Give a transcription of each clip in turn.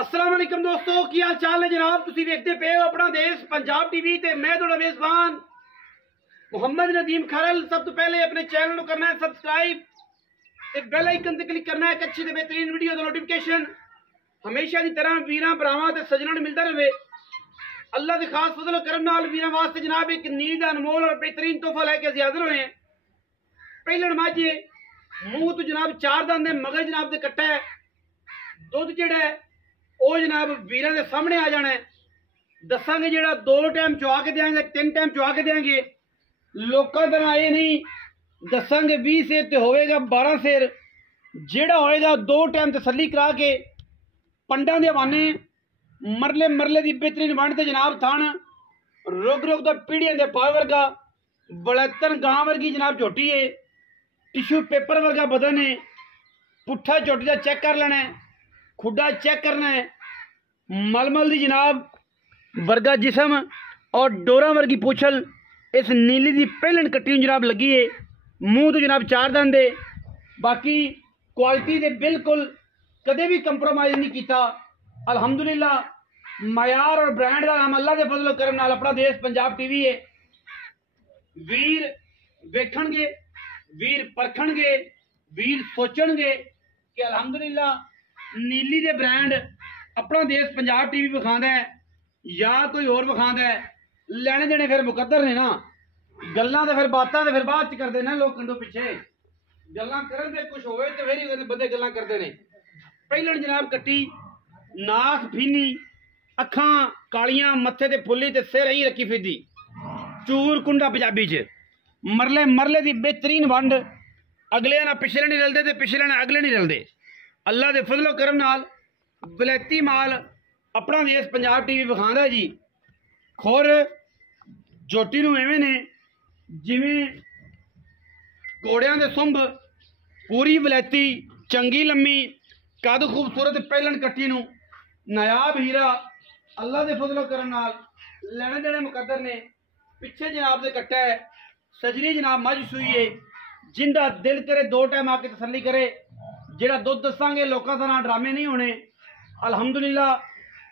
अस्सलाम वालेकुम दोस्तों, की हाल चाल है जनाब। तुसी देखते पे हो अपना देश पंजाब टीवी ते मैं तुहाडा मेज़बान मुहम्मद नदीम खरल। सब तो पहले अपने चैनल को करना है सब्सक्राइब ते बेल आइकन ते क्लिक करना है एक अच्छी ते बेहतरीन वीडियो दा नोटिफिकेशन हमेशा की तरह वीरां भरावां ते सज्जनां नूं मिलदा रहे। अल्लाह के खास फजल और करम नाल वीरां वास्ते जनाब एक नींद अनमोल और बेहतरीन तोहफा लैके असीं हाज़िर होए हैं। पहले माझे मूँह तो जनाब चार दंद है, मगर जनाब दे कट्टा है। दुध जिहड़ा है ਉਹ जनाब वीरां दे सामने आ जाना है। दसांगे जिहड़ा 2 टाइम चुआ के देंगे, 3 टाइम चुआ के देंगे। लोकां तरह ये नहीं दसांगे 20 सेर ते होएगा 12 सेर। जिहड़ा होएगा 2 टाइम तसल्ली करा के पंडां दे हवाने मरले मरले दी बेहतरीन वंड ते जनाब थान रुग रुग दा पीढ़ियां दे पाव वर्गा बलैतन गां वर्गी जनाब झोटी है। टिशू पेपर वर्गा बदन है। पुट्ठा झोटी दा चेक कर लेना है, खुडा चेक करना है। मलमल दी जनाब वर्गा जिसम और डोरा वर्गी पूछल इस नीली दी पहलन कट्टी जनाब लगी है। मूँह तो जनाब चार दंद है। बाकी क्वालिटी दे बिल्कुल कदे भी कंप्रोमाइज़ नहीं किया। अल्हम्दुलिल्लाह मयार और ब्रांड का नाम अल्लाह के फजल करम नाल अपना देश पंजाब टीवी है। वीर वेखणगे, वीर परखणगे, वीर सोचणगे कि अल्हम्दुलिल्लाह नीली दे ब्रांड अपना देश पंजाब टीवी विखांदा है या कोई होर विखांदा है। लैने देने फिर मुकद्दर ने ना, गल्लां ते फिर बातां ते फिर बाद च करदे ने लोग कंडो पिछे। गल्लां करन ते कुछ होवे ते फिर ही बंदे गल्लां करदे ने। पहलन जनाब कट्टी नाक फीनी, अखां कालियां, मत्थे ते फुल्ली ते सिर ही रखी फिरदी। चूर कुंडा पंजाबी च मरले मरले दी बेहतरीन वंड। अगले ना पिछले नहीं रलदे ते पिछले ना अगले नहीं रलदे। अल्लाह के फजलो करम नाल बलैती माल अपना देश पंजाब टीवी विखांदा जी। खुर झोटी नूं एवें ने जिवें घोड़ियां दे सुंभ, पूरी बलैती, चंगी लम्मी, कद खूबसूरत पहलन कट्टी नूं नायाब हीरा। अल्लाह के फजलो करम नाल लैने देने मुकद्दर ने। पिछे जनाब दे कट्टा है, सजनी जनाब मझ सूई है। जिंदा दिल करे 2 टाइम आके तसल्ली करे। जिहड़ा दुध दसांगे लोगों का ना ड्रामे नहीं होने। अल्हम्दुलिल्लाह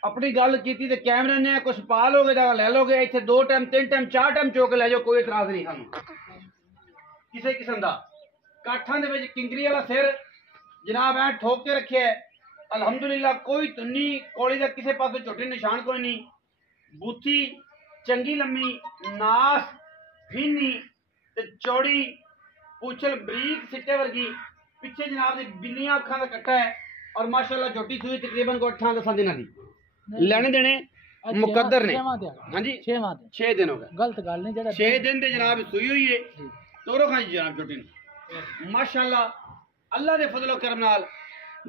अपनी गल की ते कैमरे ने कुछ पा लोगे तो लै लोगे। इतने 2 टाइम 3 टाइम 4 टाइम चो के लै जाओ, कोई इतराज नहीं सानू किसी किस्म का। काठां दे विच किंगरी वाला सिर जनाब ऐ ठोक के रखे है। अल्हम्दुलिल्लाह कोई तुन्नी कोली का किसी पास झोटी निशान कोई नहीं। बूथी चंगी लम्मी, नास फीनी ते चौड़ी, पूछल बरीक सिट्टे वर्गी। पिछे जनाब बिल्लियां अखां का कट्टा है और माशाल्लाह झोटी सुई तकरीबन को 8-10 दिनों की। लैने देने मुकद्दर ने। हाँ जी 6 दिन हो गए। गलत गल नहीं, 6 दिन दे जनाब सुई हुई है। तोरो खां जनाब झोटी ने माशाल्लाह अल्लाह दे फजलो करम नाल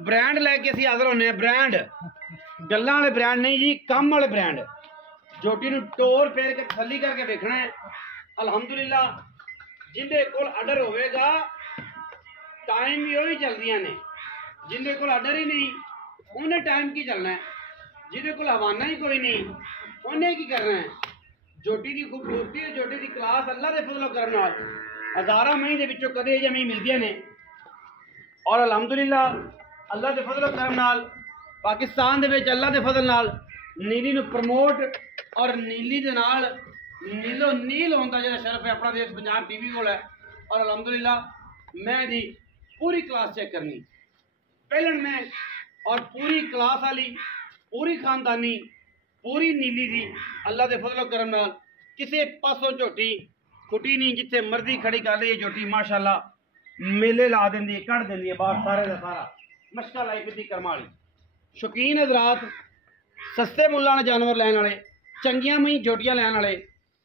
ब्रांड लैके असीं हाज़र होने। ब्रांड गल्लां वाले ब्रांड नहीं जी, कम वाले ब्रांड। झोटी नूं टोर फेर के तसल्ली करके देखना है। अल्हम्दुलिल्लाह जिंदे कोल आर्डर होवेगा टाइम भी वही चलदियां ने। जिंदे कोल आर्डर ही नहीं उन्हें टाइम की चलना है। जिंदे कोल हवाना ही कोई नहीं उन्हें की करना है। झोटी की खूबसूरती और झोटी की क्लास अल्लाह के फजलो करम नाल हज़ारां मई दे विचों कदे इह मई मिलदियां ने। और अल्हम्दुलिल्लाह अल्लाह के फजलो करम नाल पाकिस्तान दे विच अल्लाह के फजल नाल नीली नूं प्रमोट और नीली दे नाल नीलो नील होने का जो शरफ है अपना देश पंजाब टीवी को है। और अल्हम्दुलिल्लाह मैं दी पूरी क्लास चेक करनी पहलन में और पूरी क्लास वाली, पूरी खानदानी, पूरी नीली दी अल्लाह के फजलो करम नाल किसी पासों झोटी खुटी नहीं। जिथे मर्जी खड़ी कर ली झोटी माशाल्लाह मेले ला देंदी है, कढ़ देंदी है बाहर सारे का सारा। मशका लाई फिरदी कर्मा वाली। शौकीन हजरात सस्ते मुल्लां वाले जानवर लैन वाले, चंगियां मई झोटियां लैन वाले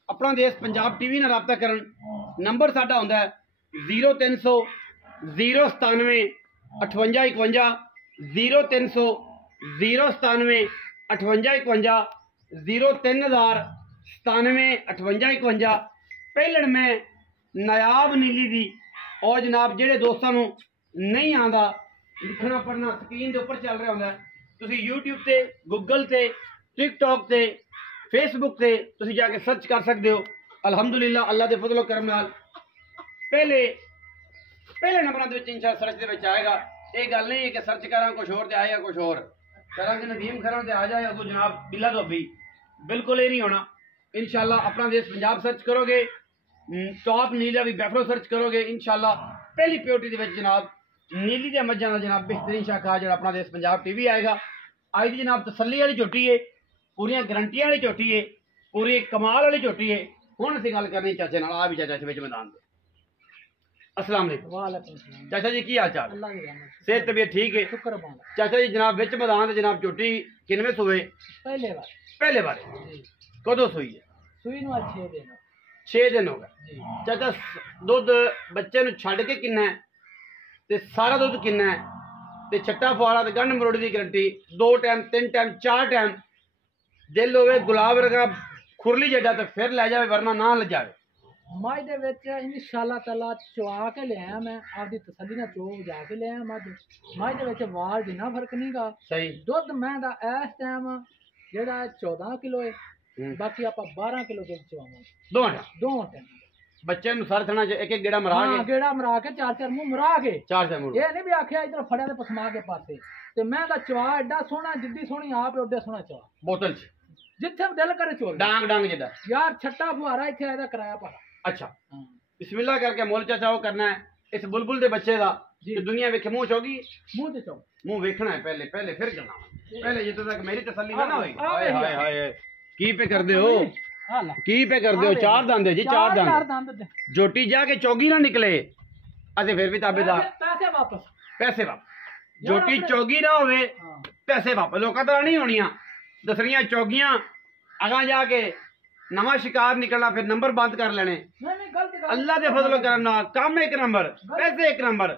अपना देश पंजाब टीवी नाल राबता करन। नंबर साडा हुंदा है 0300 097 58 51 0300 097 58 51 03000 97 58 51। पहलन में नायाब नीली दी और जनाब जेडे दोस्तों नहीं आता लिखना पढ़ना स्क्रीन के उपर चल रहा होंगे, तुसी यूट्यूब से, गूगल से, टिकटॉक से, फेसबुक से तुसी जाके सर्च कर सकते हो। अल्हम्दुलिल्लाह अल्लाह के फजलो करम नाल पहले नंबर इंशाल्लाह सर्च दे विच आएगा। ये गल नहीं है कि सर्च करा कुछ होर ते आएगा कुछ होर। करांगे नदीम खरल ते आ जाए अगो जनाब बिला धोबी बिल्कुल ये नहीं होना इंशाल्लाह। अपना देश पंजाब सर्च करोगे टॉप नीला भी बैफरो सर्च करोगे इंशाल्लाह पहली प्योरिटी दे विच जनाब नीली दे मज्जां दा जनाब बेहतरीन शाखा जो अपना देश पंजाब टीवी आएगा। अज दी जनाब तसल्ली वाली झोटी है, पूरी गारंटियां वाली झोटी है, पूरी कमाल वाली झोटी है। हुण असीं गल करनी चाचे नाल, आ भी चाचा इस विच मैदान दे। अस्सलाम वालेकुम चाचा जी, की हाल चाल? सेहत तबीयत ठीक है चाचा जी? जनाब विच मैदान जनाब झोटी किनवे सूए? पहले बार कदों सूई है? सूई नूं 6 दिन 6 दिन हो गए चाचा। दुध बच्चे नूं छड्ड के किन्ना है ते सारा दुध किन्ना है ते छट्टा फुआरा ते गंढ मरोड़ी दी गारंटी 2 टाइम 3 टाइम 4 टाइम दिल होवे गुलाब वर्गा खुरली जड्डा तो फिर लै जावे वरना ना ले जावे। मझ दे विच इंशाअल्लाह ताला चवा के ले आया, मैं आपदी तसल्ली नाल चो जा के ले आया। मझ दे विच वाल जिन्ना फर्क नहीं गा। सही दुध मैं दा इस टाइम जेड़ा 14 किलो है, बाकी आप 12 किलो दुध चवावांगे दो टाइम। बच्चे नु सर थना एक एक गेड़ा मरा के गेड़ा मरा के 4 मुंह मरा के 4 मुंह ये नहीं भी आखिया इधर फड़िया ते पसमा के पासे ते मैं दा चवा एडा सोहना जिद्दी सोहनी आप ओडे सोहना चवा बोतल च जिथे दिल करे चोल डांग डांग जेदा यार छट्टा फुहारा इथे आदा कराया पारा। अच्छा बिस्मिल्लाह करके मोल चाचा वो करना है इस बुलबुल दे बच्चे दा कि दुनिया वेखे मुंह चोगी मुंह ते चो मुंह वेखना है पहले फिर जाना पहले जितने तक मेरी तसल्ली ना होई। हाय हाय हाय की पे कर दे हो की पे कर दे हो? 4 दंद जी 4 दंद जोटी जाके चौगी ना निकले अते फिर भी ताबेदार पैसे वापस जोटी चौगी ना होवे पैसे वापस लोग तरह नहीं होनिया दसरियां चौगियां अगा जाके नवा शिकार निकलना फिर नंबर बंद कर लेने। अल्लाह के फजल करना काम 1 नंबर पैसे 1 नंबर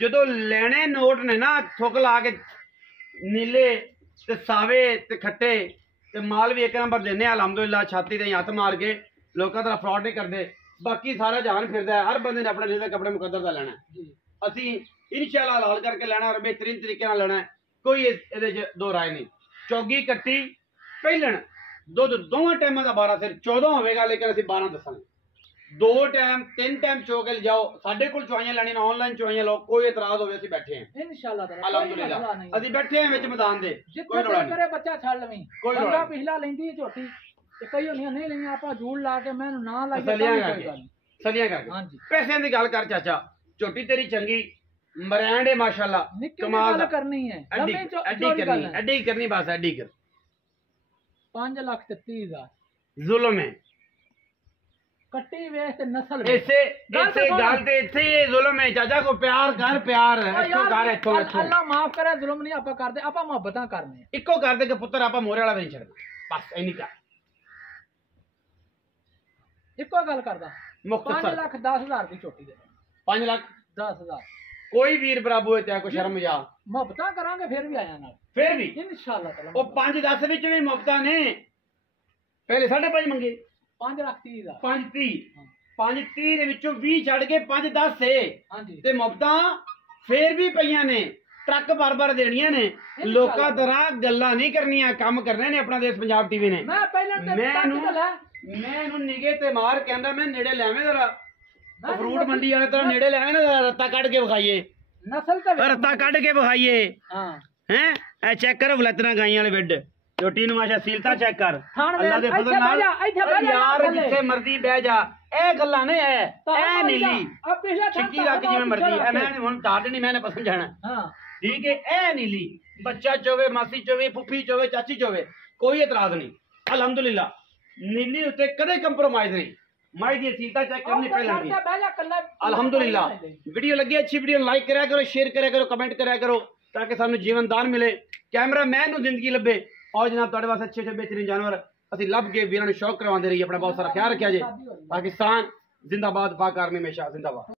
जो लेने नोट ने ना थुक ला के नीले ते सावे ते खट्टे ते माल भी 1 नंबर देने अलहमदुलिल्लाह छाती ते हथ मार के लोगों तरह फ्रॉड नहीं करते। बाकी सारा जहान फिरदा है हर बंदे ने अपने रिज़्क़ कपड़े मुकद्दर का लेना है असी इंशाअल्लाह हलाल करके लेना और बेहतरीन तरीके नाल लेना है कोई इहदे च दो राय नहीं। चौगी कट्टी पहलन दुध दोवां टाइमां दा 12 सिर 14 होवेगा लेकिन असी 12 दसांगे 2 टाइम 3 टाइम चो के जाओ साडे कोल चवाइयां लैणी ऑनलाइन चवाइयां लो कोई एतराज होवे असी बैठे हैं इंशाअल्लाह अल्हम्दुलिल्लाह असी बैठे हैं विच मैदान दे कोई रोड़ा नहीं करे बच्चा छड़ लवी बंदा पिछला लेंदी झोटी ते कई होनी नहीं लेनी आपा जूड़ ला के मैं ना ला के सलियां करके हां जी पैसे दी गल कर चाचा झोटी तेरी चंगी मरैंड है माशाल्लाह कमाल करनी है एडी करनी बस एडी कर 5,30,000 जुल्म है कट्टी वेच ते नस्ल ऐसे गल ते इथे ही जुल्म है चाचा को प्यार कर प्यार इथों कर इथों अल्लाह माफ करे जुल्म नहीं आपा करदे आपा मोहब्बतां करने इको कर दे के पुत्र आपा मोरे वाला नहीं छड़ना बस इनी कर इको गल करदा 5,10,000 दी छोटी दे 5,10,000 कोई वीर बराबू है कोई शर्म या मोहब्बतां करांगे फिर भी आया ना फिर भी इंशाअल्लाह ताला ओ 5-10 विच भी मोहब्बतां ने पहले 5.5 मंगे 5,30,000 5,30 दे विचों 20 छड़ के 5-10 से हां जी ते मोहब्बतां फिर भी पईयां ने ट्रक बार देनियां ने लोकां तरह गल्लां नहीं करनियां काम करने ने अपना देश पंजाब टीवी ने मैं पहले मैं निगे ते मार कहंदा मैं नेड़े लेवें जरा फ्रूट मंडी वाले तरह नेड़े ले ना रत्ता कट के विखाइए नस्ल तो रत्ता कट के विखाइए हैं ए चेक करो बलतना गाइयां वाले बेड झोटी नु माशा सीलता चेक कर अल्लाह दे फजल नाल यार जिथे मर्जी बैठ जा ए गल्ला ने ए नीली चिट्टी रख जिवें मर्जी ए मैं हुन काट नहीं मैंने पसंद जाना हां ठीक है ए नीली बच्चा चोवे मासी चोवे फुफी चोवे चाची चोवे कोई एतराज नहीं अल्हम्दुलिल्लाह नीली उत्ते कदे कंप्रोमाइज नहीं माई दी सीता चेक करनी पहले अल्हम्दुलिल्लाह। वीडियो लगी अच्छी वीडियो लाइक करा करो शेयर करा करो कमेंट करा करो ताकि सानू जीवनदान मिले कैमरा मैन नू जिंदगी लभे और जनाब तुहाडे वास्ते अच्छे बेहतरीन जानवर असीं लभ के वीरां नू शौक करवांदे रहिए अपना बहुत सारा ख्याल रखिया जे। पाकिस्तान जिंदाबाद पाक आर्मी हमेशा जिंदाबाद।